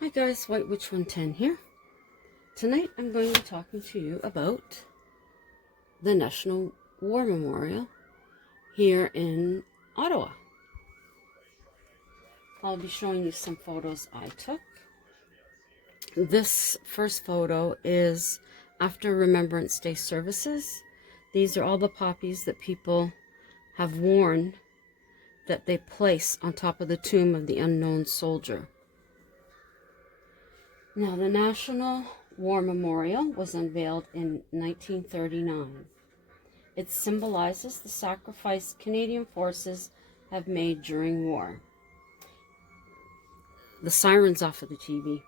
Hi guys, White Witch 110 here. Tonight I'm going to be talking to you about the National War Memorial here in Ottawa. I'll be showing you some photos I took. This first photo is after Remembrance Day services. These are all the poppies that people have worn that they place on top of the tomb of the unknown soldier. Now, the National War Memorial was unveiled in 1939. It symbolizes the sacrifice Canadian forces have made during war. The siren's off of the TV.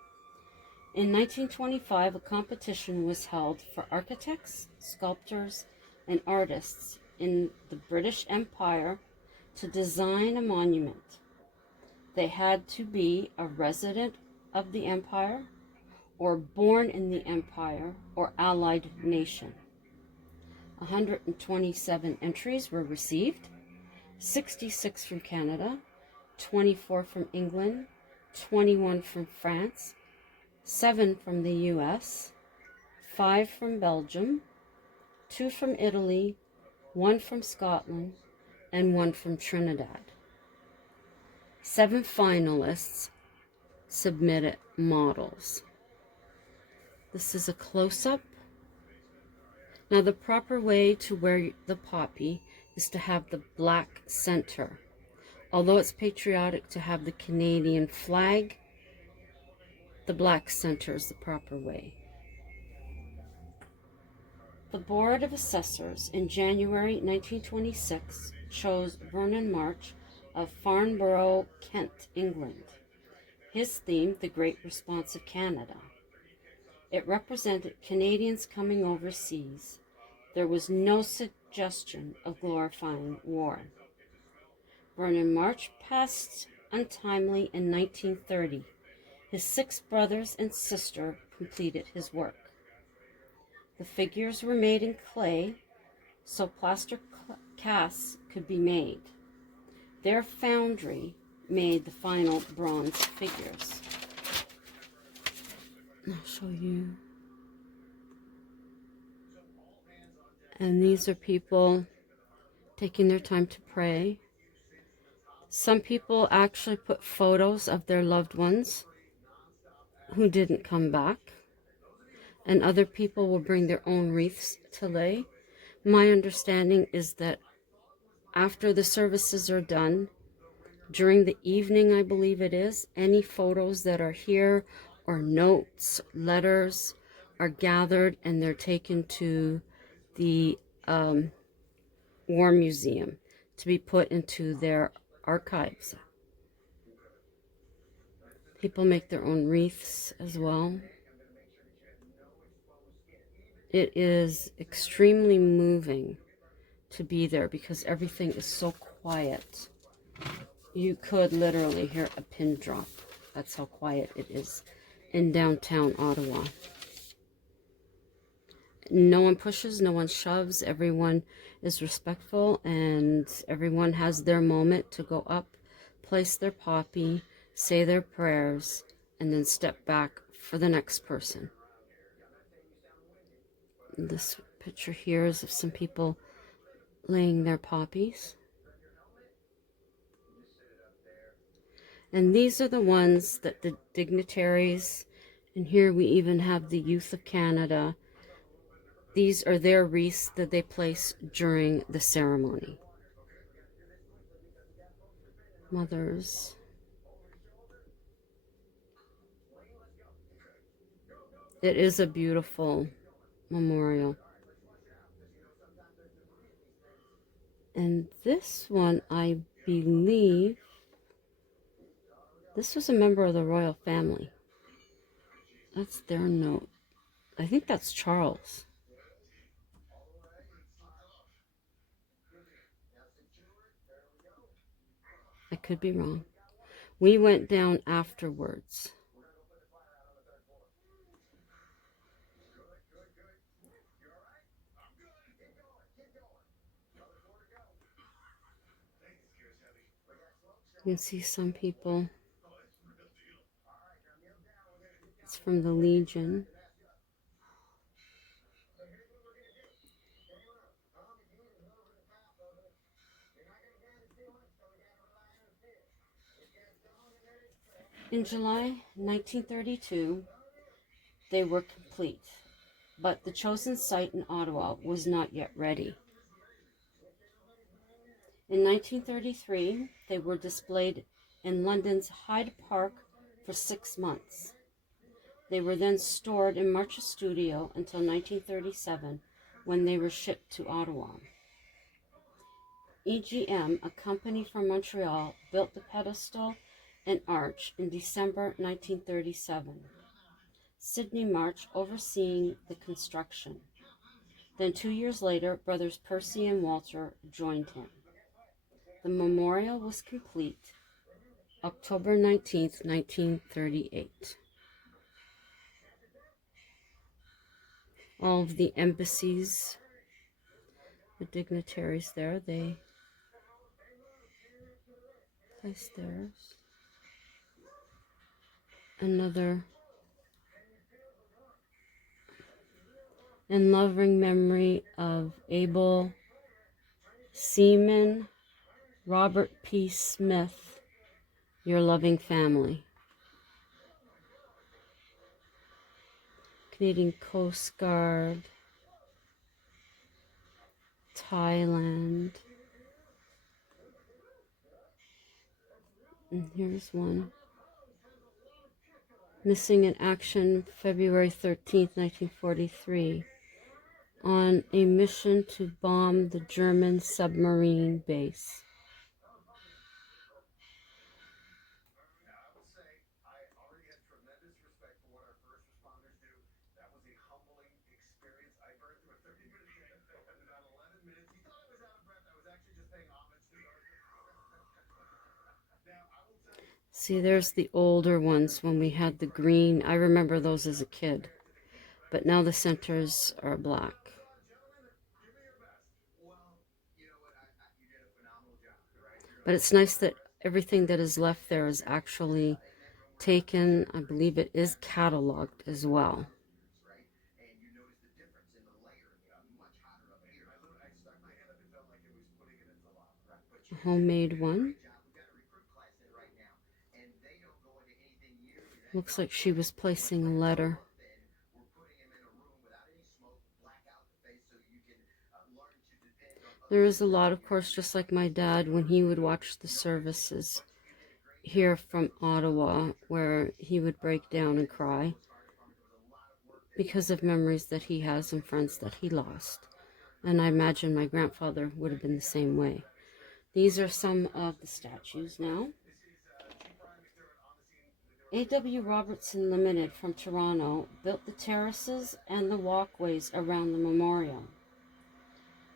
In 1925, a competition was held for architects, sculptors, and artists in the British Empire to design a monument. They had to be a resident of the empire, or born in the empire or allied nation. 127 entries were received, 66 from Canada, 24 from England, 21 from France, 7 from the US, 5 from Belgium, 2 from Italy, 1 from Scotland, and 1 from Trinidad. 7 finalists submitted models. This is a close-up. Now, the proper way to wear the poppy is to have the black center. Although it's patriotic to have the Canadian flag, the black center is the proper way. The Board of Assessors in January 1926 chose Vernon March of Farnborough, Kent, England. His theme, The Great Response of Canada. It represented Canadians coming overseas. There was no suggestion of glorifying war. Vernon March passed untimely in 1930. His 6 brothers and sister completed his work. The figures were made in clay, so plaster casts could be made. Their foundry made the final bronze figures. I'll show you. And these are people taking their time to pray. Some people actually put photos of their loved ones who didn't come back. And other people will bring their own wreaths to lay. My understanding is that after the services are done, during the evening, I believe it is, any photos that are here or notes, letters are gathered and they're taken to the War Museum to be put into their archives. People make their own wreaths as well. It is extremely moving to be there because everything is so quiet. You could literally hear a pin drop. That's how quiet it is in downtown Ottawa. No one pushes, no one shoves. Everyone is respectful and everyone has their moment to go up, place their poppy, say their prayers, and then step back for the next person. This picture here is of some people laying their poppies. And these are the ones that the dignitaries, and here we even have the Youth of Canada, these are their wreaths that they place during the ceremony. Mothers. It is a beautiful memorial. And this one, I believe, this was a member of the royal family. That's their note. I think that's Charles. I could be wrong. We went down afterwards. You can see some people. That's from the Legion. In July 1932, they were complete, but the chosen site in Ottawa was not yet ready. In 1933, they were displayed in London's Hyde Park for 6 months. They were then stored in March's studio until 1937, when they were shipped to Ottawa. EGM, a company from Montreal, built the pedestal and arch in December 1937. Sidney March overseeing the construction. Then 2 years later, brothers Percy and Walter joined him. The memorial was complete October 19th, 1938. All of the embassies, the dignitaries there, they placed theirs. Another in loving memory of Able Seaman Robert P. Smith, your loving family. Canadian Coast Guard, Thailand. And here's one. Missing in action February 13th, 1943, on a mission to bomb the German submarine base. See, there's the older ones when we had the green. I remember those as a kid, but now the centers are black. But it's nice that everything that is left there is actually taken. I believe it is cataloged as well. A homemade one. Looks like she was placing a letter. There is a lot, of course, just like my dad, when he would watch the services here from Ottawa, where he would break down and cry because of memories that he has and friends that he lost. And I imagine my grandfather would have been the same way. These are some of the statues now. A.W. Robertson Limited from Toronto built the terraces and the walkways around the memorial.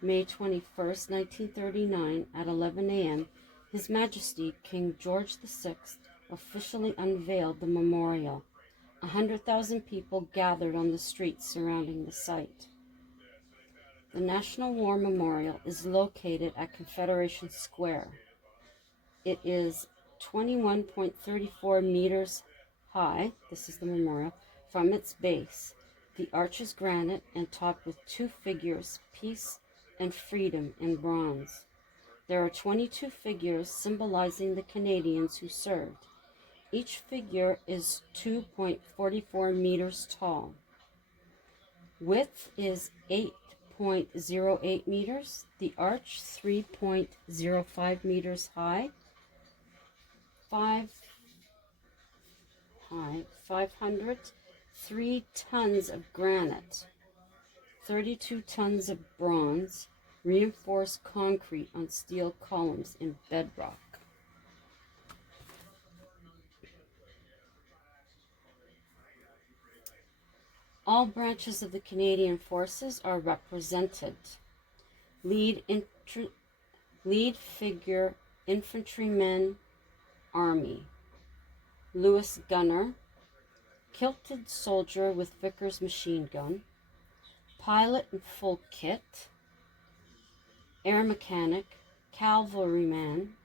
May 21st, 1939, at 11 a.m., His Majesty King George VI officially unveiled the memorial. 100,000 people gathered on the streets surrounding the site. The National War Memorial is located at Confederation Square. It is 21.34 meters high, this is the memorial, from its base. The arch is granite and topped with 2 figures, peace and freedom, in bronze. There are 22 figures symbolizing the Canadians who served. Each figure is 2.44 meters tall. Width is 8.08 meters. The arch 3.05 meters high. 503 tons of granite, 32 tons of bronze, reinforced concrete on steel columns in bedrock. All branches of the Canadian Forces are represented. Lead figure, Infantryman, Army. Lewis Gunner, kilted soldier with Vickers machine gun. Pilot in full kit. Air mechanic, cavalryman,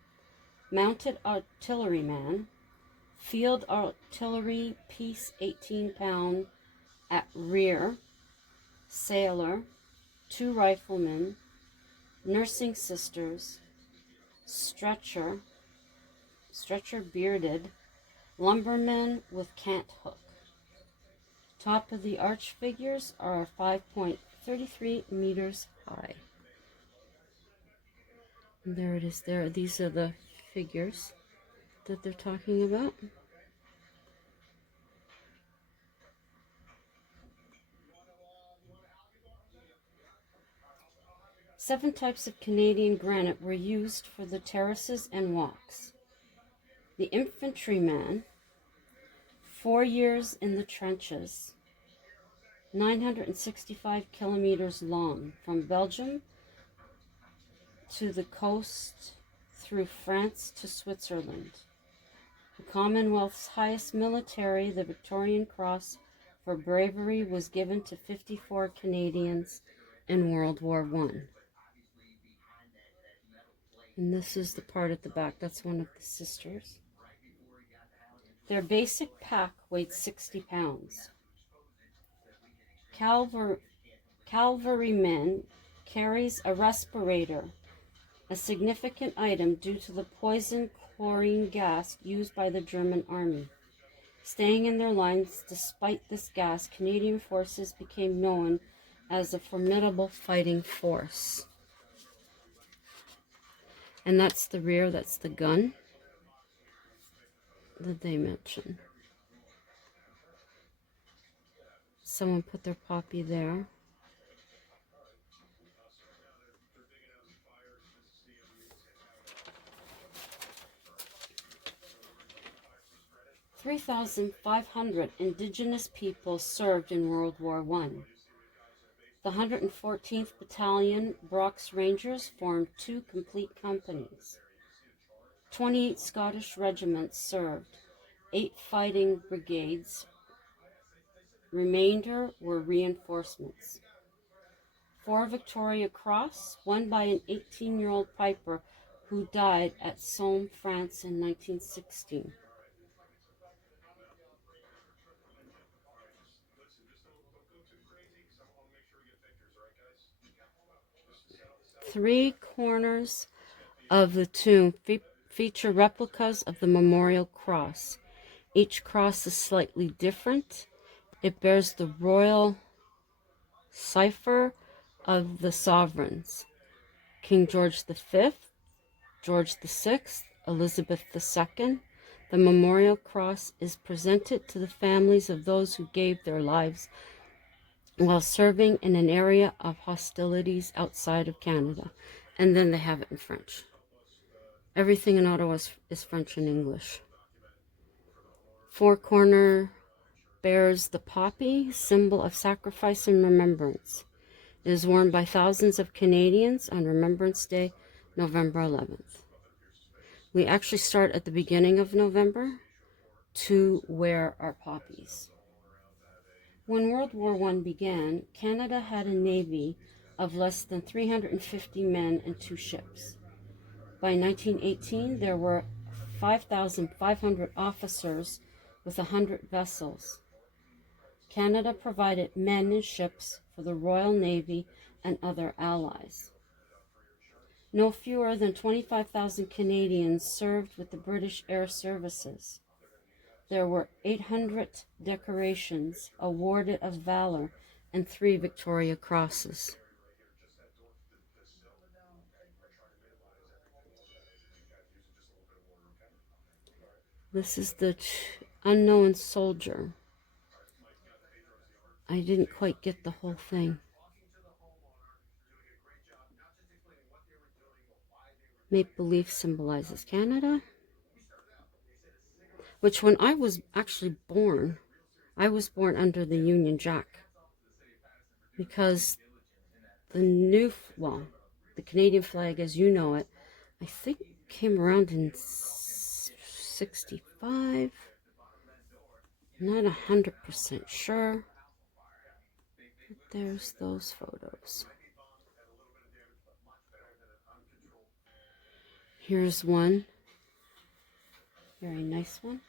mounted artilleryman, Field artillery piece 18-pound at rear, sailor, 2 riflemen, nursing sisters, stretcher bearded, lumbermen with cant hook. Top of the arch figures are 5.33 meters high. And there it is there. These are the figures that they're talking about. Seven types of Canadian granite were used for the terraces and walks. The infantryman, 4 years in the trenches, 965 kilometers long, from Belgium to the coast through France to Switzerland. The Commonwealth's highest military, the Victoria Cross for bravery, was given to 54 Canadians in World War I. And this is the part at the back. That's one of the sisters. Their basic pack weighed 60 pounds. Cavalryman carries a respirator, a significant item due to the poison chlorine gas used by the German army. Staying in their lines despite this gas, Canadian forces became known as a formidable fighting force. And that's the rear, that's the gun that they mention. Someone put their poppy there. "3,500 Indigenous people served in World War I. The 114th Battalion Brock's Rangers formed 2 complete companies. 28 Scottish regiments served, 8 fighting brigades. Remainder were reinforcements. 4 Victoria Cross, won by an 18-year-old piper who died at Somme, France in 1916. 3 corners of the tomb feature replicas of the memorial cross. Each cross is slightly different. It bears the royal cipher of the sovereigns: King George V, George VI, Elizabeth II. The memorial cross is presented to the families of those who gave their lives while serving in an area of hostilities outside of Canada. And then they have it in French. Everything in Ottawa is French and English. 4 corner bears the poppy, symbol of sacrifice and remembrance. It is worn by thousands of Canadians on Remembrance Day, November 11th. We actually start at the beginning of November to wear our poppies. When World War I began, Canada had a navy of less than 350 men and 2 ships. By 1918, there were 5,500 officers with 100 vessels. Canada provided men and ships for the Royal Navy and other allies. No fewer than 25,000 Canadians served with the British Air Services. There were 800 decorations awarded of valor and 3 Victoria Crosses. This is the unknown soldier. I didn't quite get the whole thing. Maple leaf symbolizes Canada, which when I was actually born, I was born under the Union Jack, because the Canadian flag as you know it, I think came around in 65. Not 100% sure. But there's those photos. Here's one. Very nice one.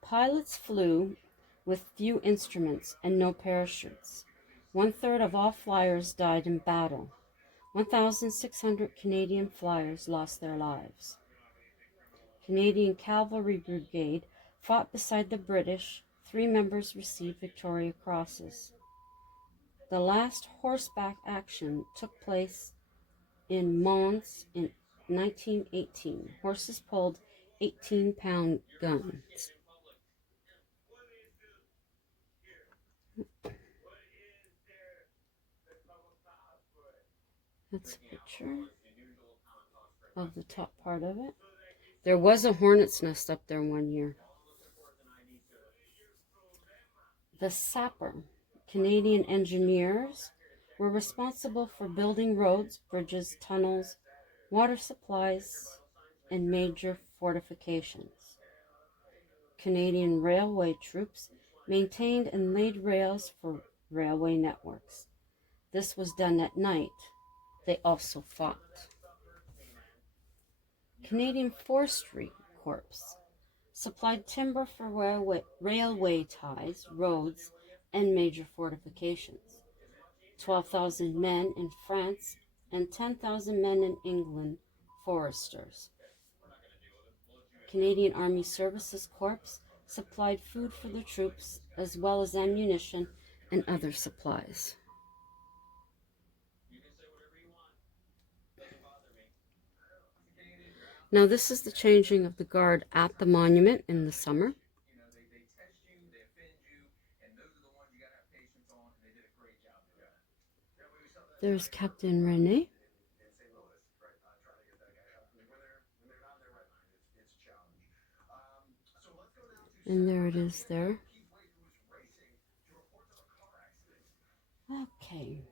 Pilots flew with few instruments and no parachutes. 1/3 of all flyers died in battle. 1,600 Canadian flyers lost their lives. Canadian Cavalry Brigade fought beside the British. 3 members received Victoria Crosses. The last horseback action took place in Mons in 1918. Horses pulled 18-pound guns. That's a picture of the top part of it. There was a hornet's nest up there one year. The Sapper, Canadian engineers, were responsible for building roads, bridges, tunnels, water supplies, and major fortifications. Canadian railway troops maintained and laid rails for railway networks. This was done at night. They also fought. Canadian Forestry Corps supplied timber for railway ties, roads, and major fortifications. 12,000 men in France and 10,000 men in England, foresters. Canadian Army Services Corps supplied food for the troops as well as ammunition and other supplies. Now this is the changing of the guard at the monument in the summer. There's Captain Rene. And there it is there. Okay.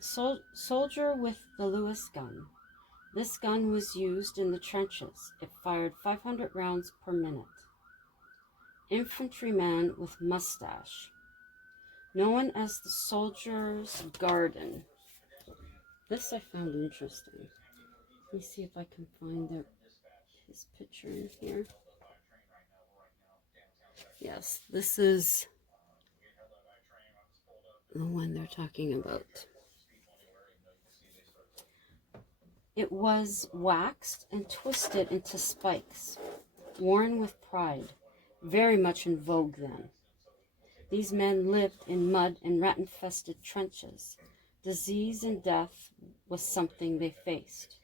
Soldier with the Lewis gun. This gun was used in the trenches. It fired 500 rounds per minute. Infantryman with mustache. Known as the Soldier's Garden. This I found interesting. Let me see if I can find his picture in here. Yes, this is the one they're talking about. It was waxed and twisted into spikes, worn with pride, very much in vogue then. These men lived in mud and rat-infested trenches. Disease and death was something they faced.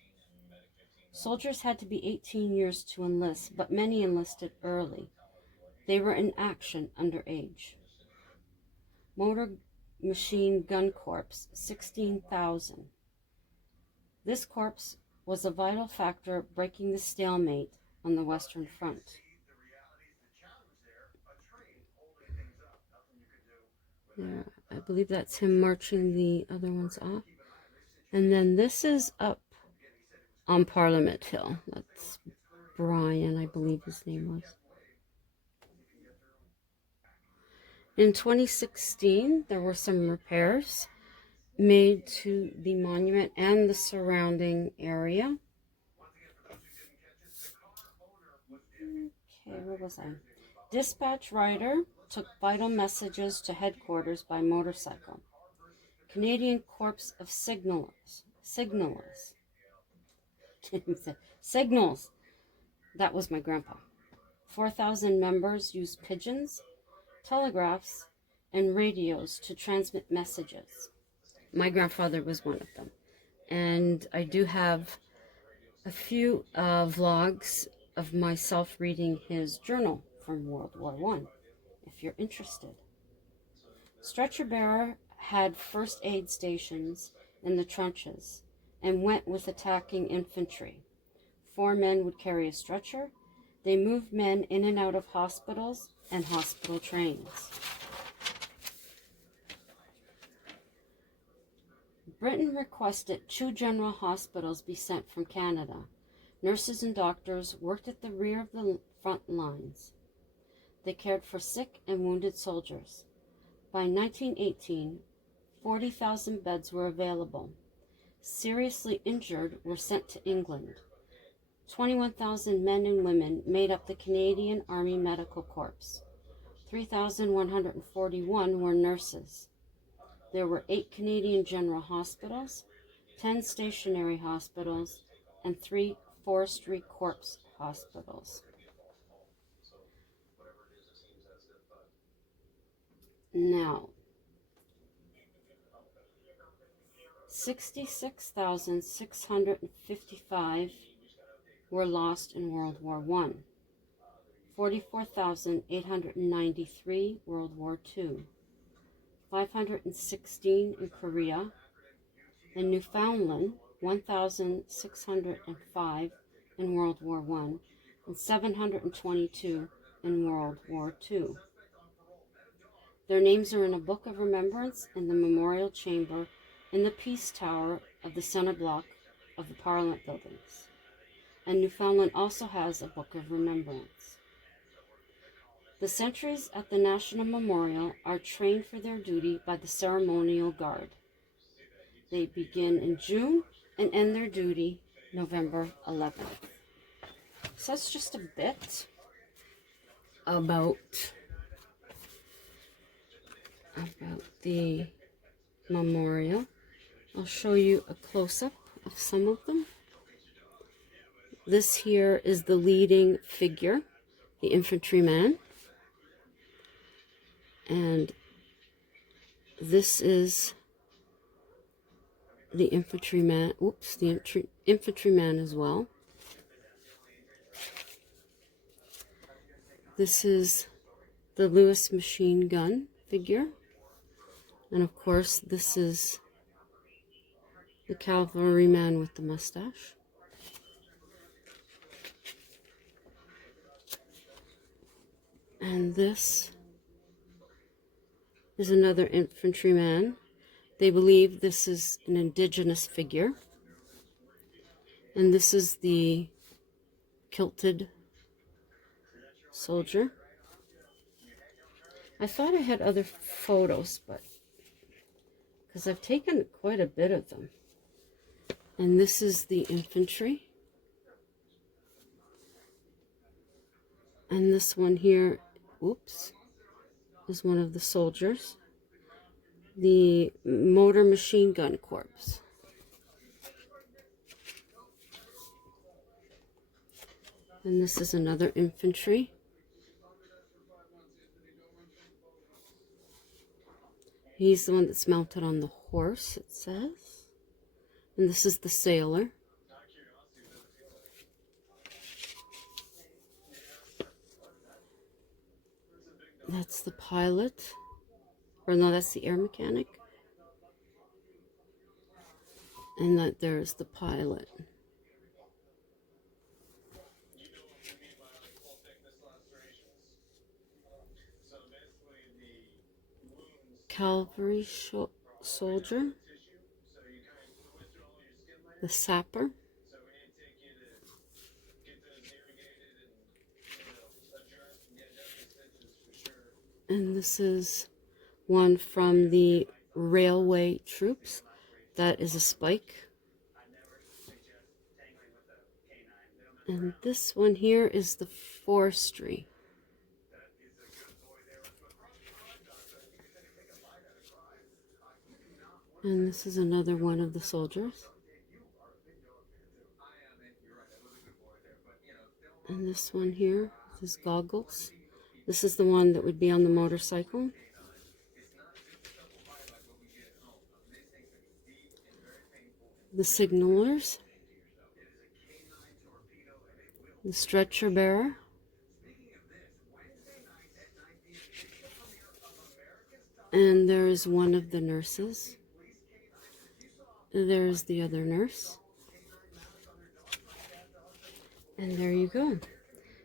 Soldiers had to be 18 years to enlist, but many enlisted early. They were in action underage. Motor Machine Gun Corps, 16,000. This corps was a vital factor breaking the stalemate on the Western Front. There, I believe that's him marching the other ones off. And then this is up on Parliament Hill. That's Brian, I believe his name was. In 2016, there were some repairs made to the monument and the surrounding area. Okay, where was I? Dispatch rider took vital messages to headquarters by motorcycle. Canadian Corps of Signals. That was my grandpa. 4,000 members used pigeons, telegraphs, and radios to transmit messages. My grandfather was one of them. And I do have a few vlogs of myself reading his journal from World War I, if you're interested. Stretcher bearer had first aid stations in the trenches and went with attacking infantry. 4 men would carry a stretcher. They moved men in and out of hospitals and hospital trains. Britain requested 2 general hospitals be sent from Canada. Nurses and doctors worked at the rear of the front lines. They cared for sick and wounded soldiers. By 1918, 40,000 beds were available. Seriously injured were sent to England. 21,000 men and women made up the Canadian Army Medical Corps. 3,141 were nurses. There were 8 Canadian General Hospitals, 10 stationary hospitals, and 3 Forestry Corps hospitals. Now, 66,655 were lost in World War I, 44,893 World War II, 516 in Korea, in Newfoundland 1,605 in World War I, and 722 in World War II. Their names are in a book of remembrance in the Memorial Chamber in the Peace Tower of the center block of the Parliament buildings. And Newfoundland also has a book of remembrance. The sentries at the National Memorial are trained for their duty by the Ceremonial Guard. They begin in June and end their duty November 11th. So that's just a bit about the memorial. I'll show you a close-up of some of them. This here is the leading figure, the infantryman. And this is the infantryman, the infantryman as well. This is the Lewis machine gun figure. And of course, this is the cavalryman with the mustache. And this is another infantryman. They believe this is an indigenous figure. And this is the kilted soldier. I thought I had other photos, but because I've taken quite a bit of them. And this is the infantry. And this one here, is one of the soldiers. The Motor Machine Gun Corps. And this is another infantry. He's the one that's mounted on the horse, it says. And this is the sailor. That's the pilot. Or no, that's the air mechanic. And that there's the pilot. Cavalry soldier. The sapper. And this is one from the railway troops. That is a spike. And this one here is the forestry. And this is another one of the soldiers. And this one here with his goggles. This is the one that would be on the motorcycle. The signalers. The stretcher bearer. And there is one of the nurses. There's the other nurse. And there you go.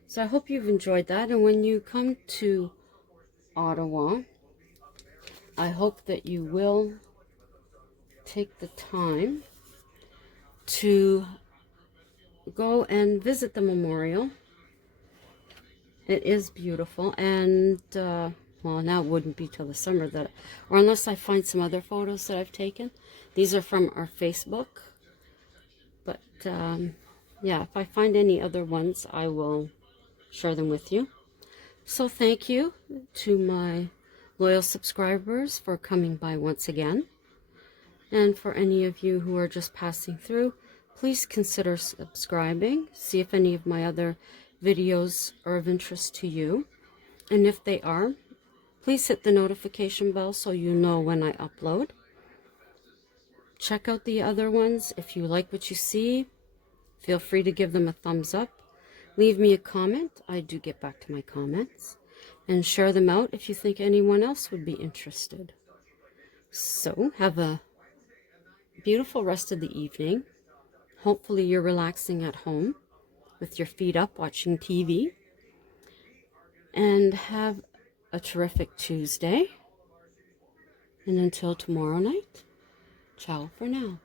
So I hope you've enjoyed that. And when you come to Ottawa, I hope that you will take the time to go and visit the memorial. It is beautiful. And, well, now it wouldn't be till the summer, or unless I find some other photos that I've taken. These are from our Facebook. But, yeah, if I find any other ones, I will share them with you. So thank you to my loyal subscribers for coming by once again. And for any of you who are just passing through, please consider subscribing. See if any of my other videos are of interest to you. And if they are, please hit the notification bell so you know when I upload. Check out the other ones. If you like what you see, feel free to give them a thumbs up. Leave me a comment. I do get back to my comments. And share them out if you think anyone else would be interested. So, have a beautiful rest of the evening. Hopefully you're relaxing at home with your feet up watching TV. And have a terrific Tuesday. And until tomorrow night, ciao for now.